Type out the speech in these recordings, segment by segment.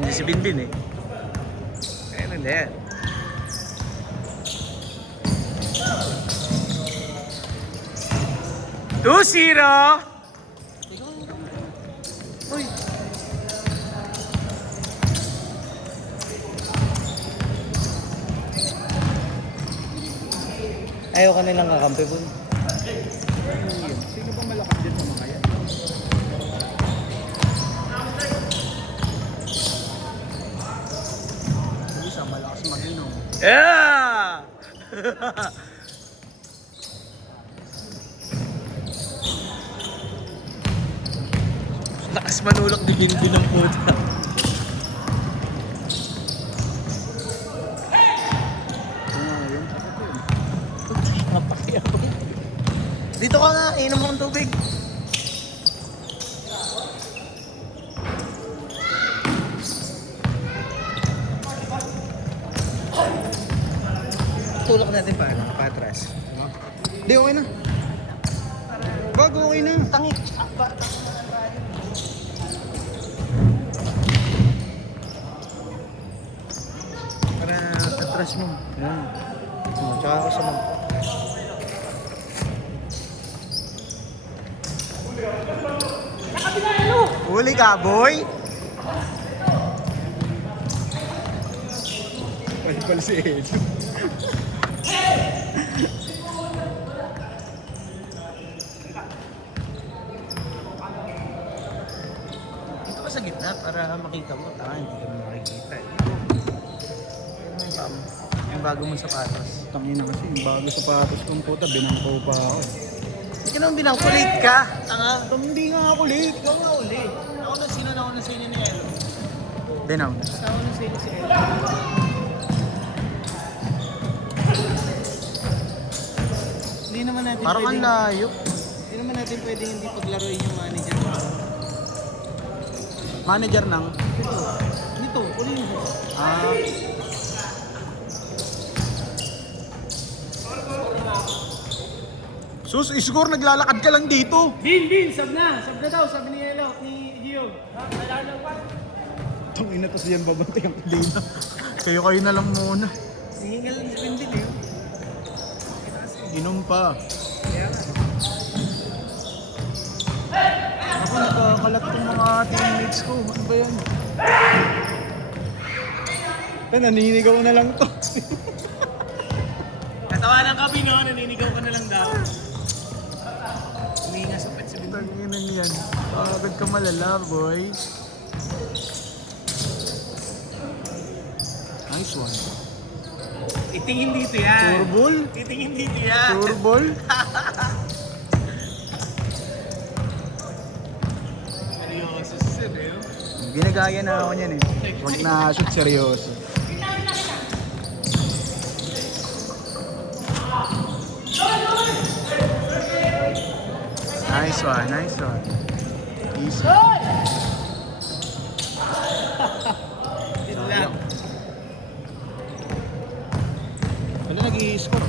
Nandiyan si Binbin eh. Ayun ulit. Two zero. Uy. Ayaw ka nilang kakampi po. Sino ba malakas din sa mga yan? Isa malakas mag-inom. Yeah! Lakas manulok ni Binbin ng puta. Napaki ako. Dito ka na, inom mo ng tubig. Tulak natin pa, patras. Hindi, okay na. Bago, okay na. Tangi. Para patras mo. Yan. Oh, tsaka ako sa mga. Huli ka, boy! Pwede pala si Edo. Dito ka sa gitna para makita mo. Hindi ka mo makikita eh. Yung bago mong sapatos. Tangina kasi, yung bago sapatos kong puta, binangko pa ako. Hindi ka naman binangkulit ka. Tanga. Hindi nga ako late. Ikaw nga uli. Ako na sino na ako na sa inyo ni Elo. Dinaw. Ako na sa inyo si Elo. Hindi naman natin Parang ang pwedeng... layo. Hindi naman natin pwedeng hindi paglaruin yung manager. Manager ng? Dito, uli mo. Ah. Sus, score naglalakad ka lang dito. Bin! Sab na daw, sabi ni Elo, ni Gio. Tangina to siyan babantay ang dito. Kayo na lang muna. Hihingal ni Bin eh. Inom pa. Ako nakakalat tong mga teammates ko. Ano ba yan? Naninigaw na lang to. Natawanan ka, Bino. Naninigaw ka na lang daw. Huminga sa pet si Bin. Tanginan yan. Pagod ka malala, boy. Nice one. Itingin dito yan. Turbol? Itingin dito yan. Turbol? Seryoso, seryo. Ginagaya na ako niyan eh. Huwag na shoot seryoso. Nice one, nice one. Easy. Yun lang. Ano nag-i-score?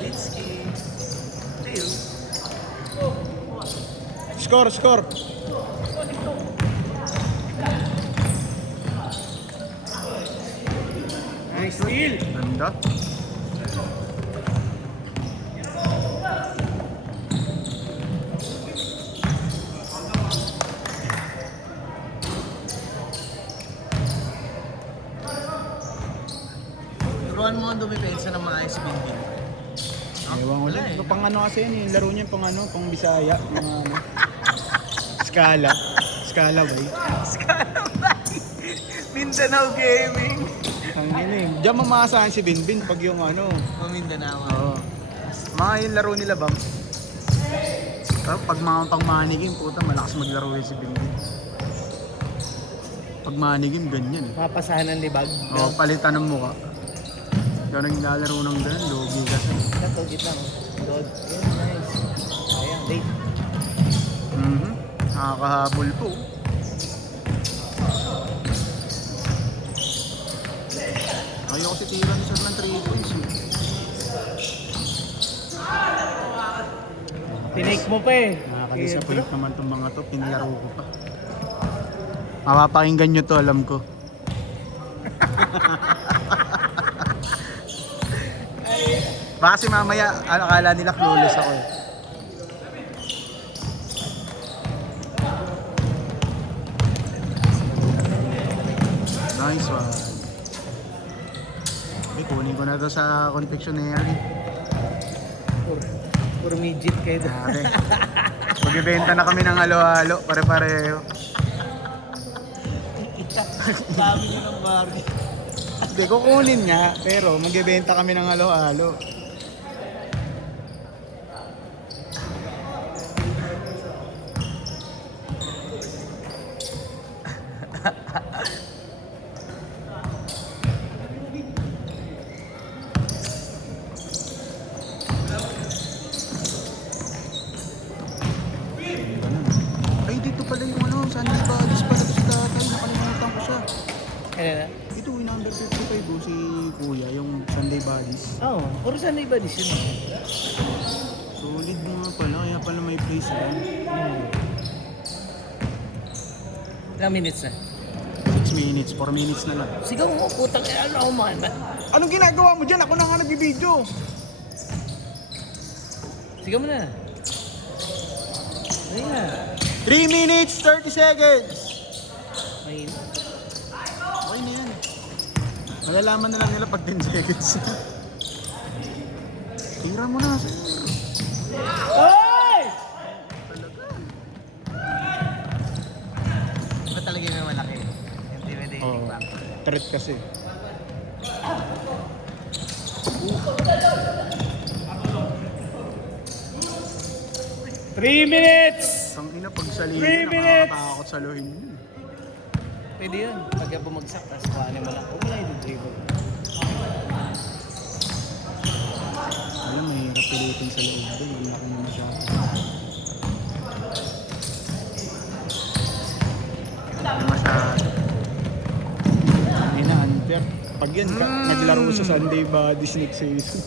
Litsky. Ayun. Score, score. Nice steal. Ganda. Turuan mo ang dumipensa ng maayos si Binbin. Ewan ko lang. Pang ano kasi yun, yung laro niya pang ano, pang Bisaya. Yung ano. Scala. Scala ba eh? Mindanao Gaming. Ang ina eh. Diyan mamasahan si Binbin pag yung ano. Mindanao. Oo. Mga yung laro nila bang. Pag mga pang maniging, puta malakas maglaro yun si Binbin. Pag maniging, ganyan eh. Mapasahan ng libag. Oo, palitan ng mukha. Ikaw naglalaro ng ganun, logi kasi. Ito, gitna mo. Good. Nice. Ayan, late. Nakakahabol po. Ayaw kasi tira ni Sir ng 3 points. Tinake mo pa eh. Nakaka-disappoint naman itong mga to, pinilaro ko pa. Mapapakinggan nyo to, alam ko. Baka kasi mamaya, akala nila clueless ako eh. Nice one. Ay, kunin ko na to sa confectionery. Puro midget kayo doon. Grabe. Magbibenta na kami ng halo-halo, pare-pareho. Sabi nyo ng Barbie. Hindi, kukunin nga, pero magbibenta kami ng halo-halo. Ay, dito pala yung ano, Sunday Buddies pala to si tatay. Nakalimutan ko siya. Ano na? Ito, yung number 55 oh, si Kuya, yung Sunday Buddies. Oo, puro saan na iba din yun. Solid nga pala, kaya pala may place lang. Ilang minutes na? 6 minutes, 4 minutes na lang. Sigaw mo, putang ano ako man ba? Anong ginagawa mo dyan? Ako na nga nagbibideo. Sigaw mo na. Ayun na. 3 minutes, 30 seconds. Ayun. Okay na yan. Malalaman na lang nila pag 10 seconds. Tira mo na, sir. Oy! Iba talaga yung malaki. Intimidating Oo, ba? threat kasi. Three minutes! Ang ina pag salino, 3 minutes! nakakatakot sa lohin mo. Pwede yun. Pagka bumagsak, tapos kuhanin mo lang. Huwag mo lang i-dribble. Alam, mahirap pilitin sa loob doon. Wala akong na masyado. Hindi masyado. Hindi na, unfair. Pag yan, naglaro sa Sunday Buddies next season.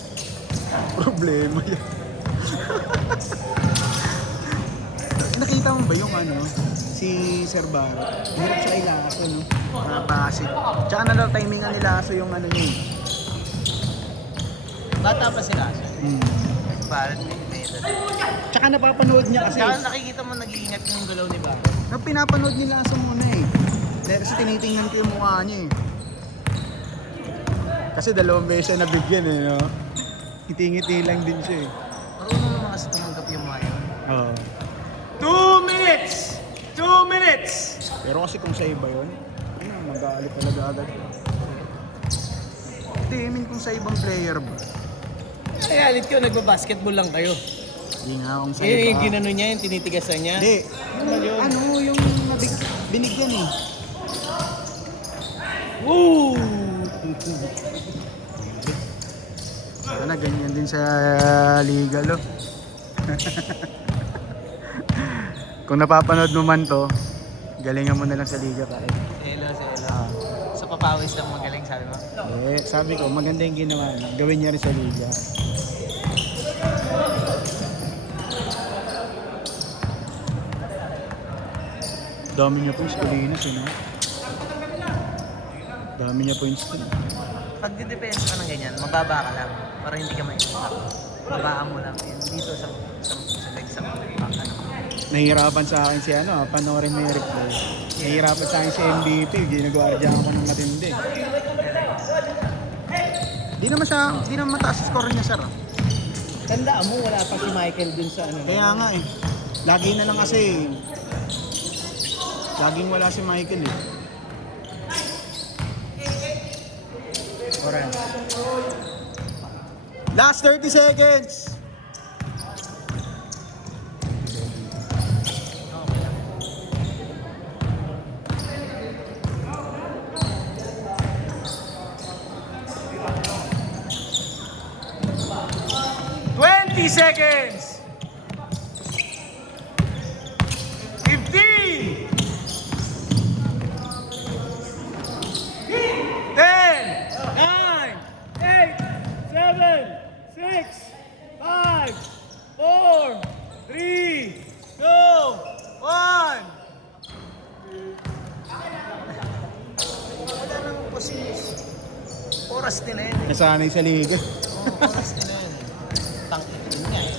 Problema yan. Nakita mo ba yung ano, si Sir Barra? Hirap siya kay Lasso, no? Nakapasik. Tsaka na-timingan ni Lasso yung ano niya. Bata pa sila. Parang may method. Tsaka napapanood niya kasi. Saka nakikita mo nag-iingat yung galaw ni Bako. Pinapanood ni Lasso muna eh. Kasi tinitingnan ko yung mukha niya eh. Kasi 2 beses siya nabigyan eh, no? Ngiti-ngiti lang din siya eh. Marunong naman kasi tumanggap yung mga yun. Oo. 2 minutes! 2 minutes! Pero kasi kung sa iba yun, ano, mag-aalit talaga agad. Hindi, I mean kung sa ibang player ba? Nagalit ko, nagbabasketball lang kayo. Hindi nga kung sa Eh, yung iba. ginano niya, yung tinitigasan niya. Hindi. Ano yun? Ano, yung binigyan eh. Woo! Sana ganyan din sa Liga, lo. Kung napapanood mo man to, galingan mo na lang sa Liga pa eh. Hello, sa hello. Sa papawis lang magaling, sabi mo. Eh, sabi ko, maganda yung ginawa niya. Gawin niya rin sa Liga. Dami niya points, Colinas eh, no? Dami niya points ko. Pag didepensa ka ng ganyan, mababa ka lang. Para hindi ka ma-stop. Babaan mo lang. Yun, dito sa ano. Nahihirapan sa akin si ano, panoorin mo yung replay. Nahihirapan sa akin si MVP, ginagwardya ako ng matindi. Di naman mataas score niya, sir. Tandaan mo, wala pa si Michael dun sa ano. Kaya nga eh. Lagi na lang kasi laging wala si Michael eh. Orange. Last 30 seconds! Seconds! 15! 10! 9! 8! 7! 6! 5! 4! 3! 2! 1! oras nila yun eh. Nasanay sa liga. Oo, oras nila yun. Tangin nga eh.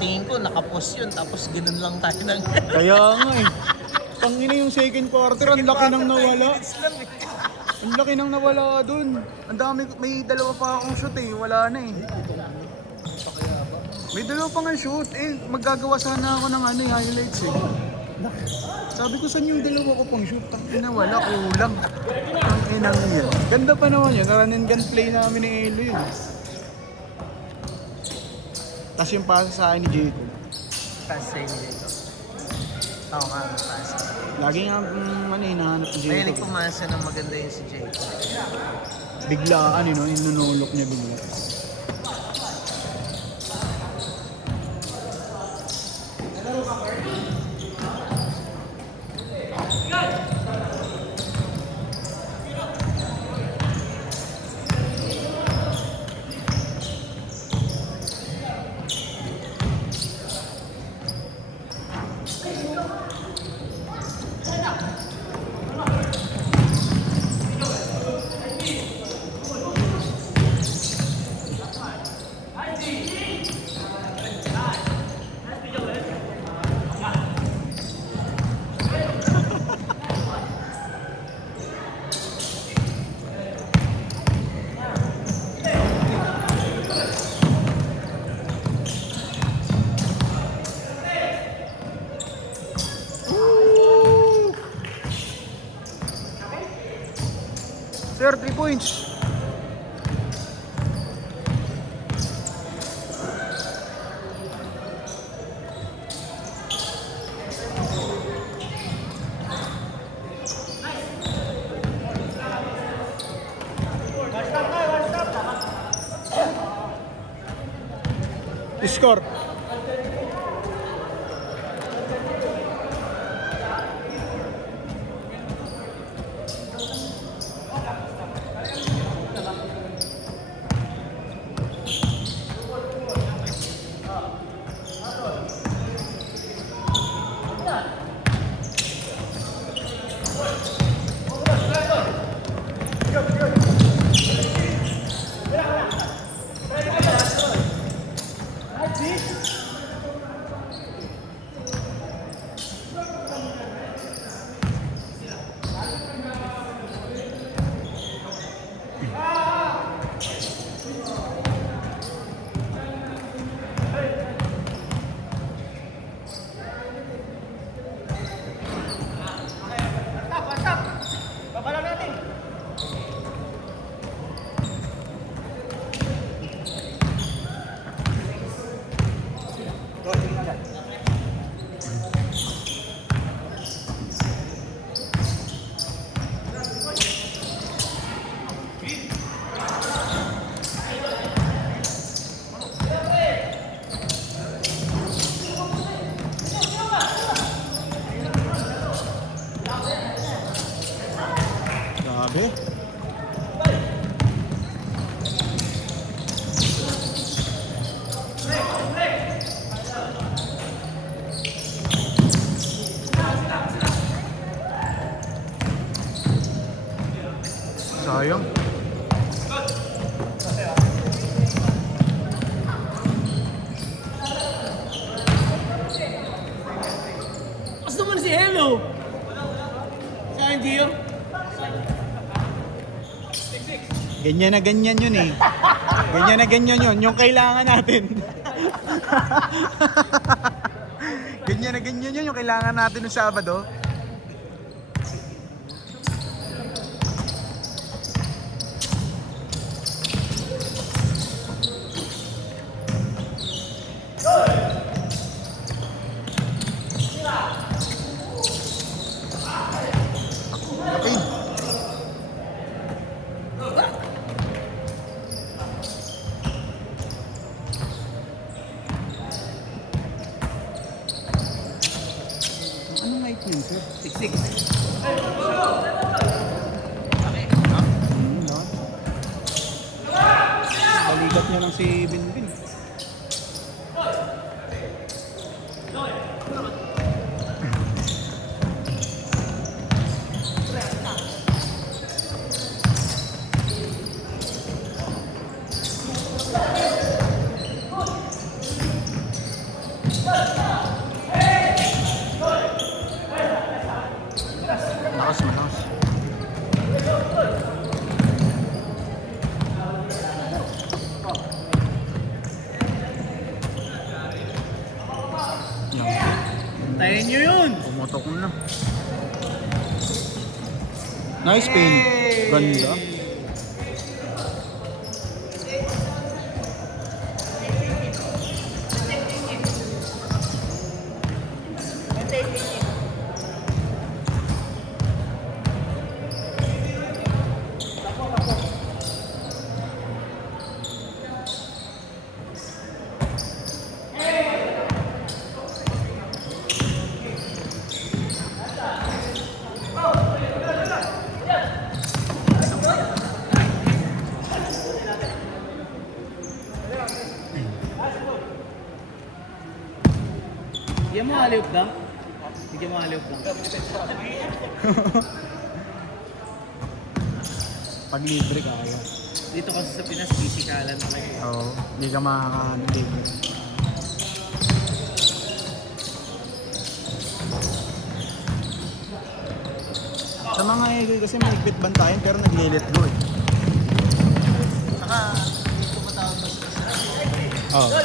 Tingin ko, nakapos yun. Tapos ganun lang tayo ng... Kaya nga eh. Tangina yung second quarter, ang laki nang nawala. minutes lang eh. Ang laki nang nawala dun. Ang dami, may dalawa pa akong shoot eh, wala na eh. May dalawa pa nga shoot eh, maggagawa sana ako ng highlights eh. Sabi ko saan yung dalawa ko pang shoot, tangina wala, kulang. Ang inang yan. Ganda pa naman yun, run and gun play namin ni Elo yun. Tapos yung pasa sa akin ni Jacob. Pass sa'yo ni Jacob. Oo nga, pass. Lagi nga hinahanap ni Jacob. Mahilig pumasa ng maganda yun si Jacob. Biglaan inunulok niya bigla. Sir, 3 points. Score. Grabe. Sayang. Mas naman si Hello. Saan Gio? Ganyan yun eh. Ganyan yun. Yung kailangan natin. ganyan yun yung kailangan natin ng Sabado. Anong night yun, sir? 6-6. Balikat niya lang si Binbin. Yun! Pumutok na. Nice pin. Ganda. Bigyan mo alley-oop lang. Bigyan mo alley-oop lang. Pag libre ka kaya. Dito kasi sa Pinas, pisikalan talaga. Oo. Hindi ka makakahantig. Sa mga eagle kasi maigpit bantayan pero nag-let go eh. Saka, dito matawag ba sila? Oo.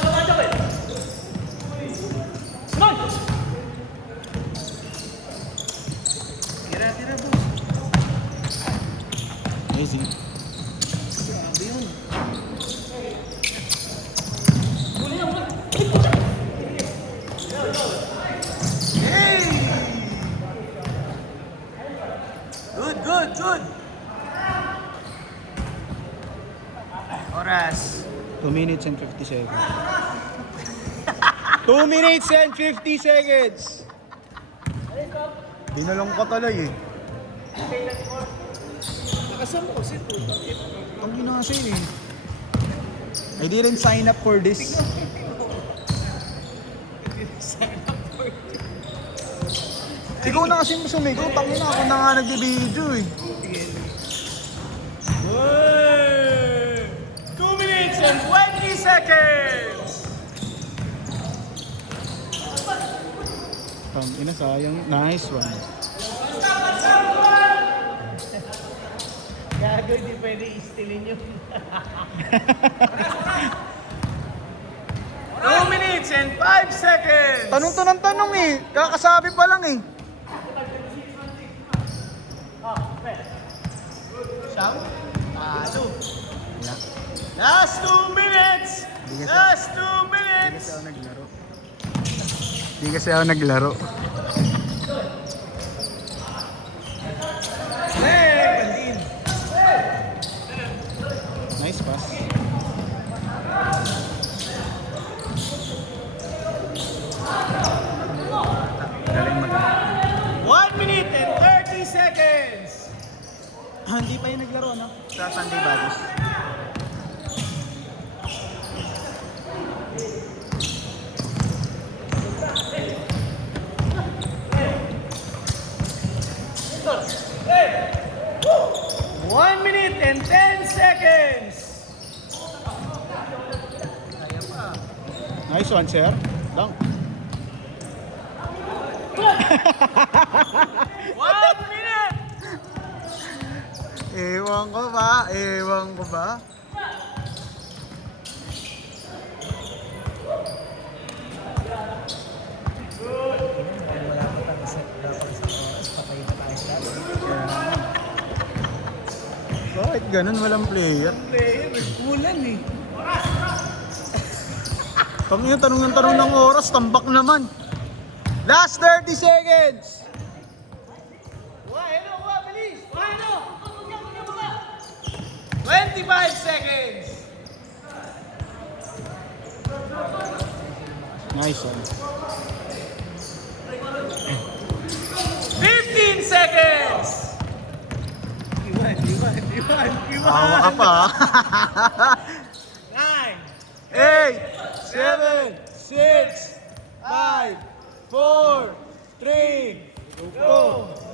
Tira, boss. Easy. Grabe yun. Hey! Good. Oras. 2 minutes and 50 seconds. 2 minutes and 50 seconds! Binalong ko tuloy eh. Nakasama ko si Puto. Ang ginasa yun eh. I didn't sign up for this. Ikaw na kasi sumigaw, tangina ako na nga nag-video eh. 2 minutes and 20 seconds! Tangina sayang, nice one. Gago, hindi pwede istilin yun. 2 minutes and 5 seconds! Tanong to ng tanong eh, kakasabi pa lang eh. Siyam? Last 2 minutes! Last 2 minutes! Hindi kasi ako naglaro. Nice pass. Galing mag 1 minute and 30 seconds! Hindi pa yung naglaro, no? Sa Sunday Badis. One minute and 10 seconds! Nice one, sir. Dunk. 1 minute! Ewan ko ba? Bakit ganun walang player? Ulan eh. Tanong ng oras, tambak naman. Last 30 seconds! Ano? Bilis! Ano? 25 seconds! Nice one. 15 seconds! Iwan. Tawa ka pa. 9, 8, 7, 6, 5, 4, 3, 2,